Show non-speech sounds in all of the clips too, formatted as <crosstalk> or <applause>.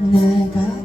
내가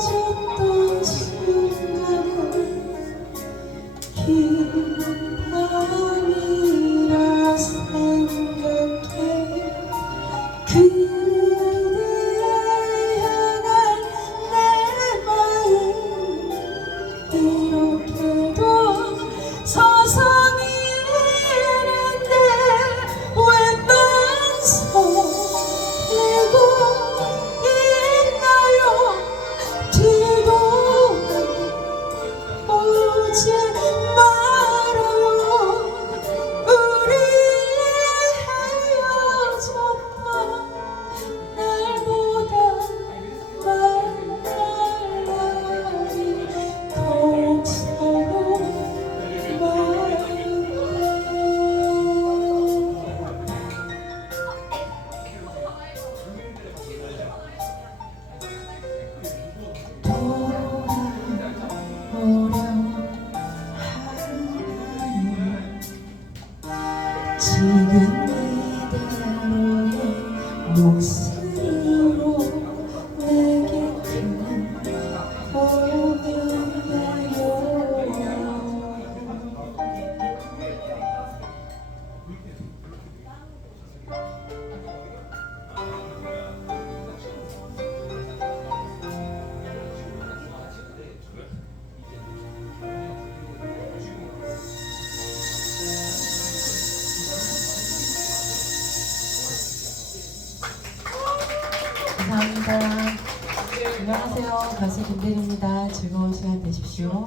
যত 지금 이대로의 모습 감사합니다. 안녕하세요. 가수 김대리입니다. 즐거운 시간 되십시오.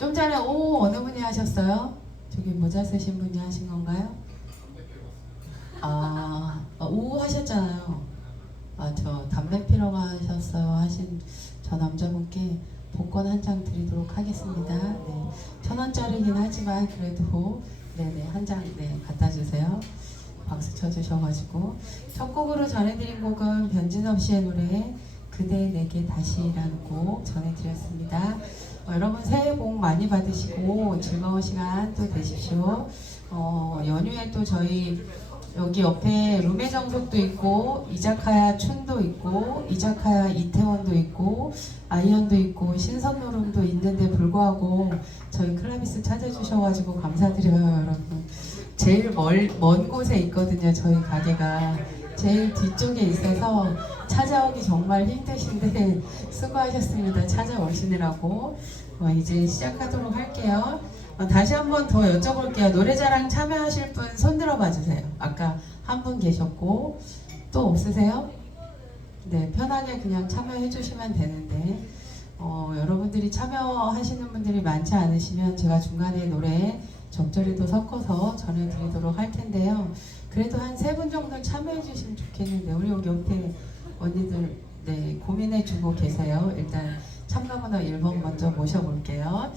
좀 전에 오 어느 분이 하셨어요? 저기 모자 쓰신 분이 하신 건가요? 아, 어, 오 하셨잖아요. 아, 저 담배 피러 가셨어요 하신 저 남자분께 복권 한 장 드리도록 하겠습니다. 네, 천 원짜리긴 하지만 그래도 네네 한 장 네 갖다 주세요. 박수 쳐주셔가지고 첫 곡으로 전해드린 곡은 변진섭 씨의 노래 그대 내게 다시라는 곡 전해드렸습니다. 어, 여러분 새해 복 많이 받으시고 즐거운 시간 또 되십시오. 어, 연휴에 또 저희 여기 옆에 룸의 정석도 있고 이자카야 춘도 있고 이자카야 이태원도 있고 아이언도 있고 신선노름도 있는데 불구하고 저희 클라비스 찾아주셔가지고 감사드려요 여러분 제일 멀, 먼 곳에 있거든요 저희 가게가 제일 뒤쪽에 있어서 찾아오기 정말 힘드신데 <laughs> 수고하셨습니다 찾아오시느라고 어, 이제 시작하도록 할게요 어, 다시 한번 더 여쭤볼게요. 노래자랑 참여하실 분 손 들어 봐 주세요. 아까 한 분 계셨고 또 없으세요? 네, 편하게 그냥 참여해 주시면 되는데 어, 여러분들이 참여하시는 분들이 많지 않으시면 제가 중간에 노래 적절히도 섞어서 전해드리도록 할 텐데요. 그래도 한 세 분 정도 참여해 주시면 좋겠는데 우리 여기 옆에 언니들 네, 고민해 주고 계세요. 일단 참가 번호 1번 먼저 모셔볼게요.